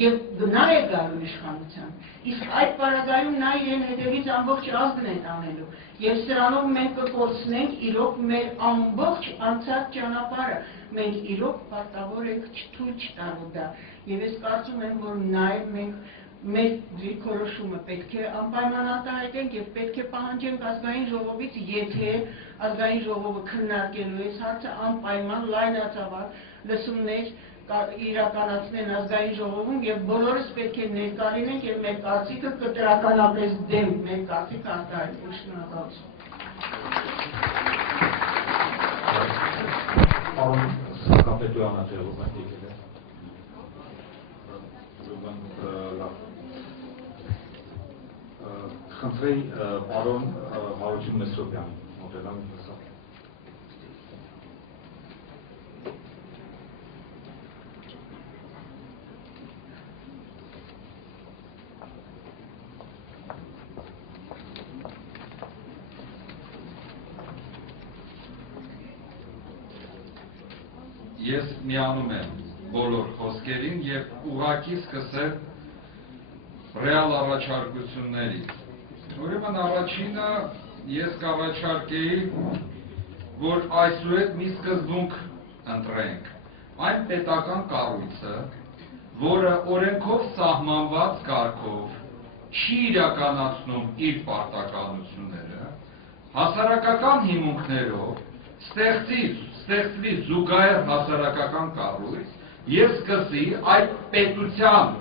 Եվ նա է գալու իշխանության, իսկ այդ պարագայում նա իրեն հետևից ամբողջ ազգն է տանելու, եւ սրանով մենք կկորցնենք իրոք մեր ամբողջ անցած ճանապարհը, մենք իրոք պարտավոր ենք թույլ չտալու դա, եւ ես կարծում եմ, որ նաեւ մենք մեր դիրքորոշումը պետք է անպայման արտահայտենք եւ պետք է պահանջենք ազգային ժողովից, եթե ազգային ժողովը քննարկելու է հարցը անպայման լայնածավալ լսումներ իրականացնեն ազգային ժողովում եւ բոլորս պետք է ներկա լինենք եւ մեր կարծիքը կտրականապես դեմ մեր կարծիքը արտահայտենք։ Շնորհակալություն։ Պարոն Սակապետյանը ձևով եկել է։ Խնդրեի պարոն Հարություն Մեսրոպյանին մոտենալ ինքնասա։ Ես միանում եմ բոլոր խոսքերին եւ ուղղակի սկսեմ ռեալ առաջարկություններից։ Ուրեմն առաջինը ես կառաջարկեի, որ այսուհետ մի սկզբունք ընտրենք։ Այն պետական կառույցը, որը օրենքով սահմանված կարգով չի իրականացնում իր պարտականությունները, հասարակական հիմունքներով ստեղծվի զուգահեռ հասարակական կառույց եւ սկսի այդ պետության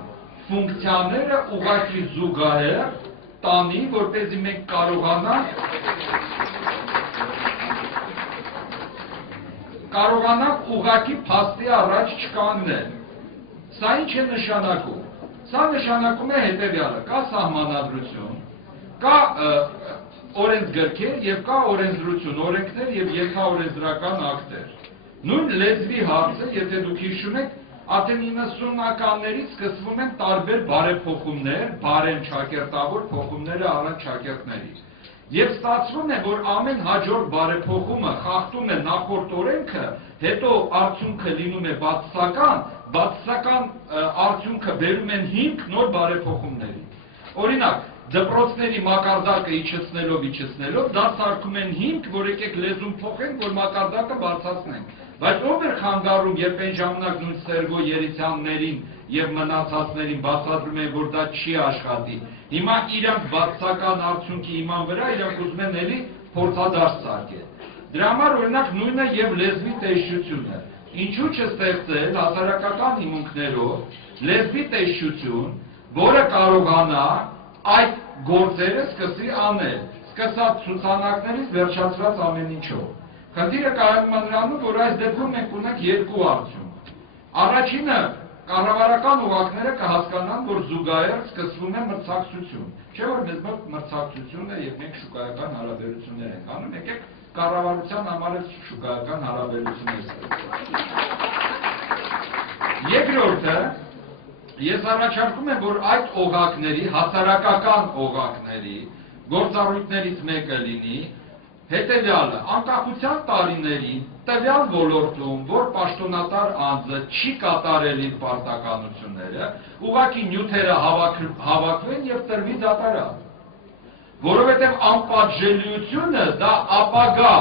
ֆունկցիաները ուղղակի զուգահեռ տանի, որպեսզի մենք կարողանանք ուղղակի փաստի առաջ չկանգնել։ Սա ինչ է նշանակում։ Սա նշանակում է հետևյալը. կա սահմանադրություն, կա օրենսգրքեր եւ կա օրենսդրություն, օրենքներ եւ ենթաօրենսդրական ակտեր։ Նույն լեզվի հարցը, եթե դուք հիշում եք, արդեն 90-ականներից սկսվում են տարբեր բարեփոխումներ, բարեն ճակերտավոր փոխումները առանց ճակերտների։ Եվ ստացվում է, որ ամեն հաջորդ բարեփոխումը խախտում է նախորդ օրենքը, հետո արդյունքը լինում է բացասական արդյունքը բերում են 5 նոր բարեփոխումների։ Օրինակ, դպրոցների մակարդակը իջեցնելով, դա սարքում են 5, որ եկեք լեզուն փոխենք, որ մակարդակը բարձրացնենք։ Բայց ով էր խանգարում, երբ այն ժամանակ նույն Սերգո Երիցյաններին եւ մնացածներին բացատրում են, որ դա չի աշխատի։ Հիմա իրանք բացասական արդյունքի իման վրա իրանք ուզում են էլի փորձադարձ սարքել։ Դրա համար օրինակ նույնը եւ լեզվի տեսչությունը։ Ինչու՞ չստեղծել հասարակական հիմունքներով լեզվի տեսչություն, որը կարողանա այդ գործերը սկսի անել, սկսած ցուցանակներից վերջացրած ամեն ինչով։ Խնդիրը կայանում է նրանում, որ այս դեպքում մենք ունենք երկու արդյունք։ Առաջինը կառավարական օղակները կհասկանան, որ զուգահեռ սկսվում է մրցակցություն։ Չէ՞ որ մեզ մոտ մրցակցություն է եւ մենք շուկայական հարաբերություններ ենք անում, եկեք կառավարության համար էլ շուկայական հարաբերություններ ստեղծենք։ Երկրորդը ես առաջարկում եմ, որ այդ օղակների, հասարակական օղակների գործառույթներից մեկը լինի հետևյալը, անկախության տարիներին տվյալ ոլորտում, որ պաշտոնատար անձը չի կատարել իր պարտականությունները, ուղղակի նյութերը հավաքվեն եւ տրվի դատարան։ Որովհետեւ անպատժելիությունը դա ապագա,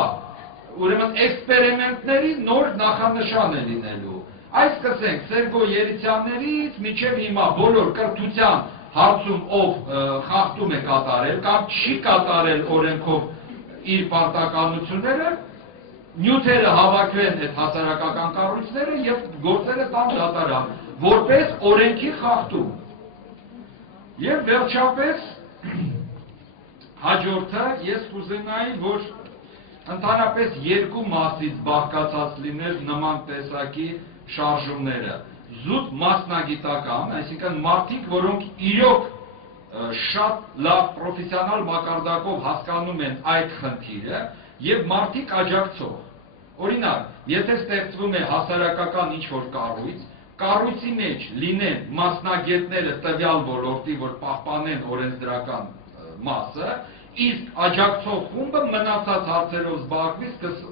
ուրեմն էքսպերիմենտների նոր նախանշան է լինելու։ Այս սկսենք Սերգո Երիցյաններից մինչև հիմա բոլոր կրթության հարցում ով խախտում է կատարել կամ չի կատարել օրենքով իր պարտականությունները, նյութերը հավաքվեն այդ հասարակական կառույցները եւ գործերը տան դատարան, որպես օրենքի խախտում։ Եվ վերջապես հաջորդը ես կուզենայի, որ ընդհանրապես երկու մասից բաղկացած լիներ նման տեսակի շարժումները, զուտ մասնագիտական, այսինքն մարդիկ, որոնք իրոք շատ լավ պրոֆեսիոնալ մակարդակով հասկանում են այդ խնդիրը եւ մարդիկ աջակցող։ Օրինակ, եթե ստեղծվում է հասարակական ինչ-որ կառույցի մեջ լինեն մասնագետները տվյալ ոլորտի, որ պահպանեն օրենսդրական մասը, իսկ աջակցող խումբը մնացած հարցերով զբաղվի,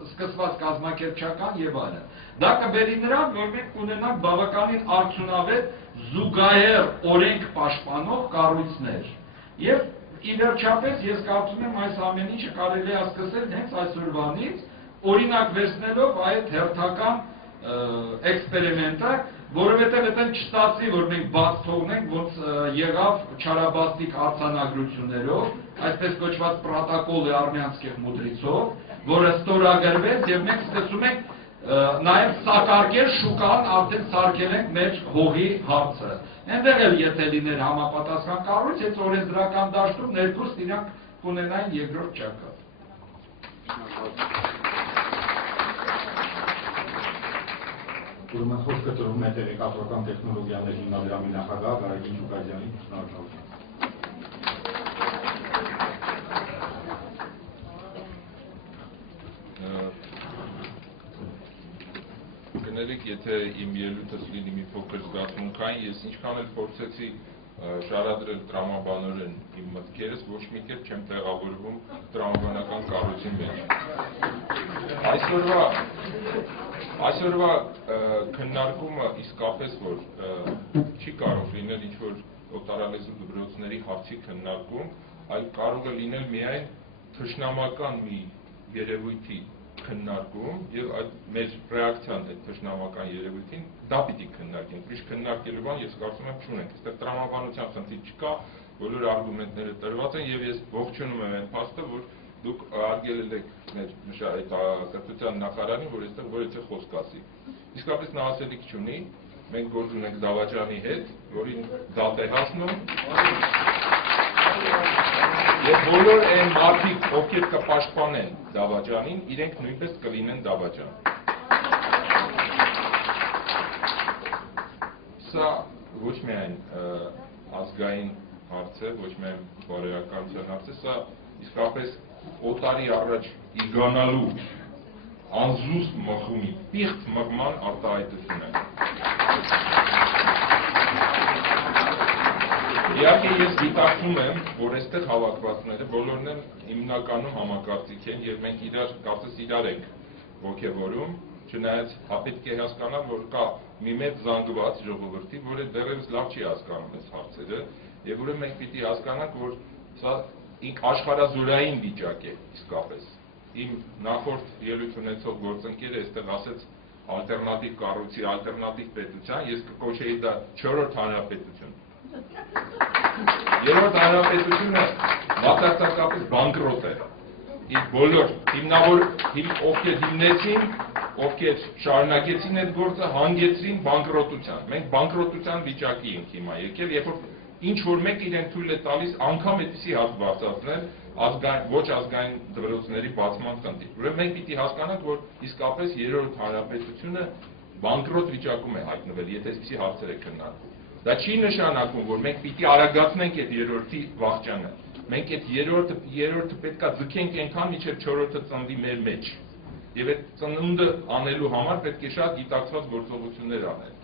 սկսված կազմակերպչական եւ այլն։ Դա կբերի նրան, որ մենք կունենանք բավականին արդյունավետ զուգահեռ օրենք պաշտպանող կառույցներ։ Եվ ի վերջապես ես կարծում եմ այս ամեն ինչը կարելի է սկսել հենց այսօրվանից, օրինակ վերցնելով այդ հերթական էքսպերիմենտը, որովհետև այդտեղ չստացվի, որ մենք բաց թողնենք, ոնց եղավ չարաբաստիկ արձանագրություններով, այսպես կոչված պրոտոկոլի արմյանսկեղ մուդրիցով, որը ստորագրվեց եւ մենք սկսում ենք նաեւ սակարկել շուկան, արդեն սարքել ենք մեր հողի հարցը։ Այնտեղ էլ եթե լիներ համապատասխան կառույց, այդ օրենսդրական դաշտում ներքուստ իրանք կունենային երկրորդ ճակատ։ Ուրեմն խոսքը տրվում է տեղեկատվական տեխնոլոգիաների հիմնադրամի նախագահ Գարեգին Շուկազյանի շնորհակալություն։ Կներեք, եթե իմ ելույթս լինի մի փոքր զգացմունքային, ես ինչքան էլ փորձեցի շարադրել տրամաբանորեն իմ մտքերս, ոչ մի կերպ չեմ տեղավորվում տրամաբանական կառույցի մեջ։ Այսօրվա քննարկումը իսկապես որ չի կարող լինել ինչ-որ օտարալեզու դպրոցների հարցի քննարկում, այլ կարող է լինել միայն թշնամական մի երևույթի քննարկում եւ այդ մեր ռեակցիան այդ թշնամական երևույթին դա պիտի քննարկենք, ուրիշ քննարկելու բան ես կարծում եմ չունենք, այստեղ տրամաբանության խնդիր չկա, բոլոր արգումենտները տրված են եւ ես ողջունում եմ այն փաստը, որ դուք արգելել եք մեր կրթության նախարարին, որ այստեղ որևէ խոսք ասի։ Իսկապես նա ասելիք չունի, մենք գործ ունենք Դավաճանի հետ, որին դատ է հասնում եւ բոլոր այն մարդիկ, ովքեր կպաշտպանեն Դավաճանին, իրենք նույնպես կլինեն Դավաճան։ Սա ոչ միայն ազգային հարց է, ոչ միայն բարոյականության հարց է, սա իսկապես օտարի առաջ իգանալու անզուսպ մխումի, պիղծ մղման արտահայտություն է։ Իհարկե ես գիտակցում եմ, որ այստեղ հավաքվածները բոլորն են հիմնականում համակարծիք են եւ մենք կարծես իրար ենք ոգևորում, չնայած պետք է հասկանալ, որ կա մի մեծ զանգված ժողովրդի, որը դեռևս լավ չի հասկանում այս հարցերը, եւ ուրեմն մենք պիտի հասկանանք, որ սա աշխարհազորային վիճակ է իսկապես։ Իմ նախորդ ելույթ ունեցող գործընկերը այստեղ ասեց ալտերնատիվ կառույցի, ալտերնատիվ պետության, ես կկոչեի դա 4-րդ հանրապետություն։ Երրորդ հանրապետությունը բացարձակապես բանկրոտ է։ Իսկ բոլոր ովքեր հիմնեցին, ովքեր շարունակեցին այդ գործը, հանգեցրին բանկրոտության։ Մենք բանկրոտության վիճակի ենք հիմա եկել, երբ որ ինչ որ մեկ իրեն թույլ է տալիս անգամ այդպիսի հարց բարձրացնել ոչ ազգային դպրոցների բացման խնդիր։ Ուրեմն մենք պիտի հասկանանք, որ իսկապես երրորդ հանրապետությունը բանկրոտ վիճակում է հայտնվել, եթե այսպիսի հարցեր է քննարկվում։ Դա չի նշանակում, որ մենք պիտի արագացնենք այդ երրորդի վախճանը։ Մենք այդ երրորդը պետքա ձգենք այնքան, մինչև 4-րդը ծնվի մեր մեջ։ Եվ այդ ծնունդը անելու համար պետք է շատ գիտակցված գործողություններ անել։